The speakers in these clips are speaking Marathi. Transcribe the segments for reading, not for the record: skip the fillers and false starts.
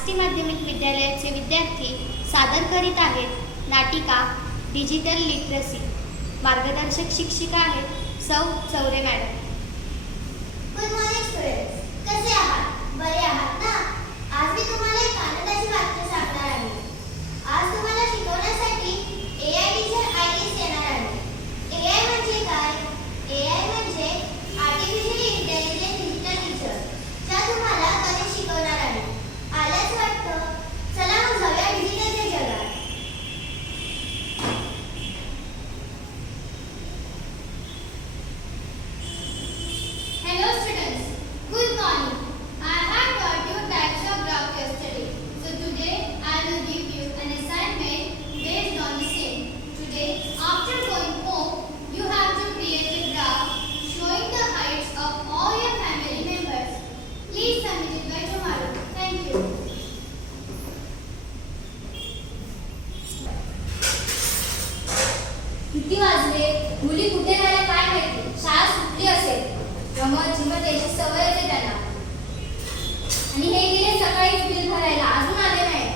आष्टी माध्यमिक विद्यालयाचे विद्यार्थी सादर करीत आहेत नाटिका डिजिटल लिटरसी. मार्गदर्शक शिक्षिका आहेत सौ Chaure madam. Good morning students, कसे आहात? बरे आहात ना? आज मी तुम्हाला एक आनंदाची बातमी सांगणार आहे. आज तुम्हाला शिकवण्यासाठी AI टीचर ITS येणार आहे. AI म्हणजे काय? AI म्हणजे आर्टिफिशियल इंटेलिजन्स डिजिटल टीचर, ज्या तुम्हाला गणित शिकवणार आहे. आल्याच वाटतं? चला मग जाऊया डिजिटलच्या जगात. Hello students, good morning. I have taught you types of graph yesterday. So today I will give you an assignment based on the same. Today, after going home, you have to create a graph showing the heights of all your family members. Please submit it by tomorrow. Thank you. किती वाजले? मुली कुठे राहिल्या काय माहिती? शाळा सुटली असेल. रमत झिमत याची सवय येते त्यांना. आणि हे गेले सकाळीच बिल भरायला, अजून आले नाही.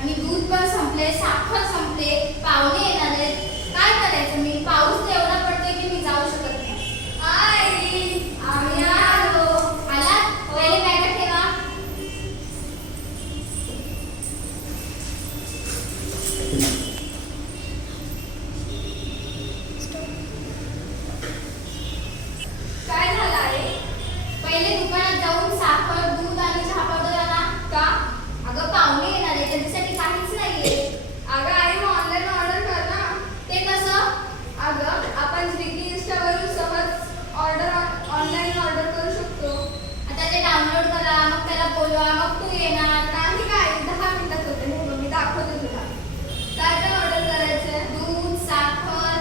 आणि दूध पण संपले, साखर संपले, पाहुणे येणार आहेत. काय करायचं मी? पाऊस तर एवढा पडतोय की मी जाऊ शकत नाही. आई, आम्ही आलो. आलात? पहिले बॅगा ठेवा. काय झालं आहे? पहिले दुकानात जाऊन साखर, दूध आणि चहा पावडर आणा. का? अगं पाहुणे येणार आहे, त्यांच्यासाठी काहीच नाहीये. अगं आई, मग ऑनलाईन ऑर्डर कर ना. ते कसं? अगं आपण स्विगी इंस्टावरून सहज ऑनलाईन ऑर्डर करू शकतो. आता ते डाउनलोड करा, मग त्याला बोलवा, मग तू येणार. नाही काय, 10 मिनिटात होते. हे बघ, मी दाखवते तुला. काय काय ऑर्डर करायचं? दूध, साखर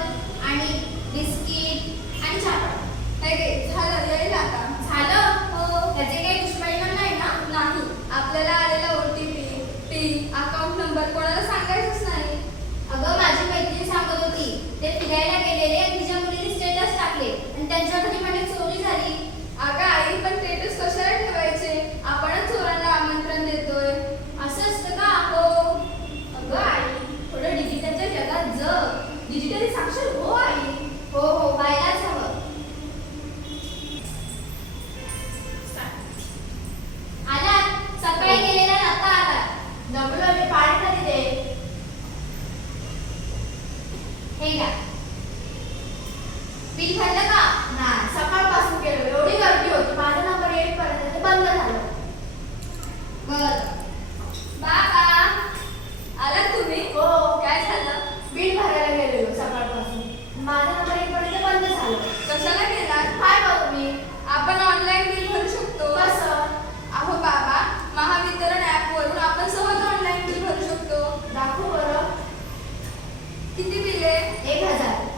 आणि बिस्किट आणि चहा पावडर. काय गे, झालं? येईल आता? झालं? हो. त्याचे काही दुष्परिणाम नाही ना? नाही. आपल्याला आलेला OTP, पिन, अकाउंट नंबर कोणाला सांगायचंच नाही. अगं माझी मैत्रीण सांगत होती, ते फिरायला गेलेले आणि तिच्या मुलीने स्टेटस टाकले आणि त्यांच्या घरी म्हणजे चोरी झाली. अगं आई, पण स्टेटस कशाला ठेवायचे? आपणच चोरांना आमंत्रण देतोय. असं असतं का? हो. अगं आई, थोडं डिजिटलच्या जगात जग. डिजिटली साक्षर हो आई. हो हो, व्हायलाच हवं. आलात? सकाळी गेलेला आता आलात. डबल पाणी खाली दे. हे घ्या. बिल भरलं का? नाही, सकाळपासून गेलो. एवढी गर्दी होती, माझा नंबर येईपर्यंत ते बंद झालं. बरं. बाबा, आलात तुम्ही? हो. काय झालं? बिल भरायला गेलेलो सकाळपासून. माझा नंबर येईपर्यंत बंद झालं. कशाला गेलात? काय बघू मी? आपण ऑनलाईन बिल भरू शकतो. कसं? अहो बाबा, महावितरण ॲपवरून आपण सहज ऑनलाईन बिल भरू शकतो. दाखवू बरं. किती बिल आहे? 1000.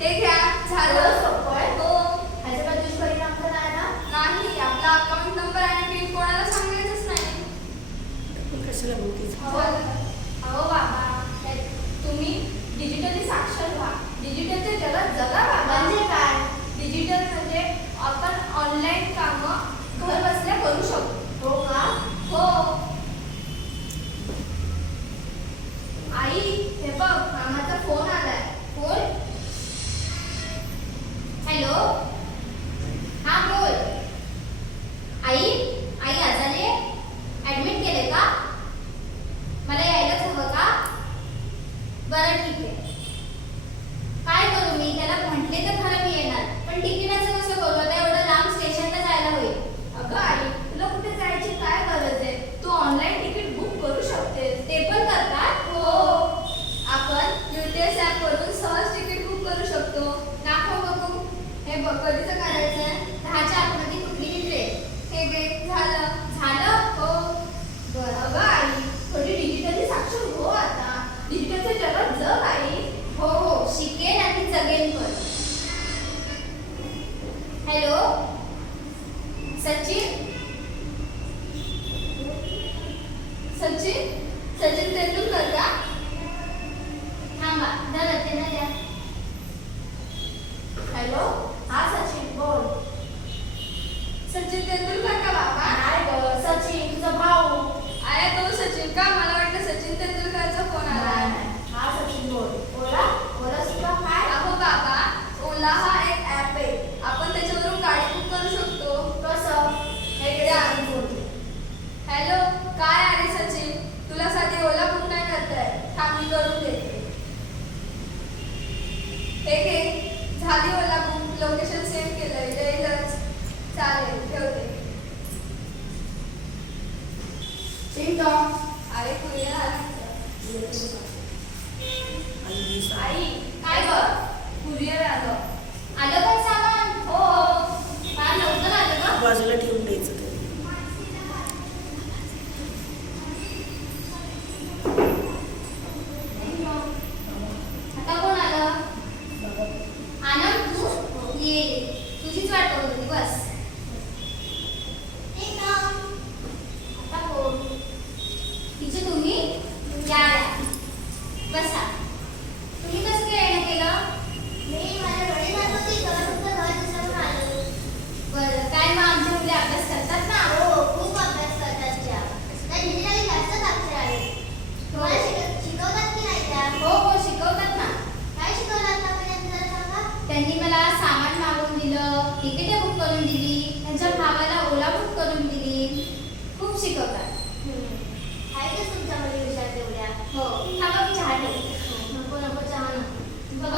ते घ्या. झालं? सोपं आहे. हो. ह्याच्यावर दुष्परिणाम तर नाही ना? नाही. आपला अकाउंट नंबर आणि पिन कोणाला सांगायचंच नाही. कशाला बोलतेस? अहो बाबा, तुम्ही डिजिटली साक्षर व्हा. डिजिटलच्या जगात जगा बाबा. म्हणजे काय? डिजिटल म्हणजे आपण ऑनलाईन कामं घर बसल्या करू शकतो. हो का? हो. आई, हे बघ, मामाचा फोन आलाय. फोन? हॅलो. हा बोल. आई, आई आजारी आहे? ॲडमिट केले का? मला यायलाच हवं का? बरं ठीक आहे. काय करू मी? त्याला म्हटले तर खरं मी येणार, पण तिकिटाचं कसं करू? आता एवढं लांब स्टेशनला जायला होईल. अगं आई, तुला कुठे जायची काय गरज आहे? तू ऑनलाईन तिकीट बुक करू शकतेस. ते पण करतात? हो. आपण UTS ॲपवरून सहज तिकीट बुक करू शकतो. दाखव बघू. हे बघ, कधीचं करायचंय? 10च्या आतमध्ये कुठलीही ट्रेन. हे घे. झालं? झालं? हो. बरं. अगं आई, थोडी डिजिटली साक्षर हो आता. डिजिटलच्या जगात जग आई. हो हो, शिकेन आणि जगेन पण. हॅलो. सचिन? सचिन तेंडुलकर का? थांबा, जरा त्यांना द्या. हॅलो. हा सचिन, बोल. सचिन तेंडुलकर का बाबा? नाही ग, सचिन तुझा भाऊ. अरे का मला वाटलं सचिन तेंडुलकरचा फोन आला हा सचिन बोल. ओला ओला सुद्धा काय? अहो बाबा, ओला हा एक ॲप आहे. आपण त्याच्यावरून गाडी बुक करू शकतो. कसं? हे घे सचिन बोलते. हॅलो, काय आहे सचिन? तुला साधी ओला बुक नाही करताय. थांब मी करून देते. हे घे, झाली ओला बुक. लोकेशन सेव्ह केलंय. येईलच. चालेल, ठेवते. टिंगटॉंग. अरे कुरिअर आला. आई, काय ग? कुरिअर आलं. आलं काय सामान? हो फार लवकर आलं ग. बाजूला ठेवून द्यायचं ते. आता कोण आलं? आनंद तू ये, तुझीच वाट बघत होती. बस टिंगटॉंग. आता कोण? तिचे तुम्ही या बसा. तुम्ही कसं काय येणं केलं? मी माझ्या घरी जात होती तेव्हा तुमचं घर दिसून आलं. बरं, काय मग आमच्या मुली अभ्यास करतात ना? हो, खूप अभ्यास करतात त्या. त्या डिजिटली जास्तच अक्षर आहेत. तुम्हाला शिकवतात की नाही त्या? हो हो, शिकवतात ना. काय शिकवलं आतापर्यंत जरा सांगा? त्यांनी मला सामान मागवून दिलं, तिकीटे बुक करून दिली, त्यांच्या भावाला ओला बुक करून दिली. खूप शिकवतात. आहे का तुमच्या मुली हुशार तेवढ्या? हो, थांबा मी चहा ठेवते. नको नको चहा नको. बघ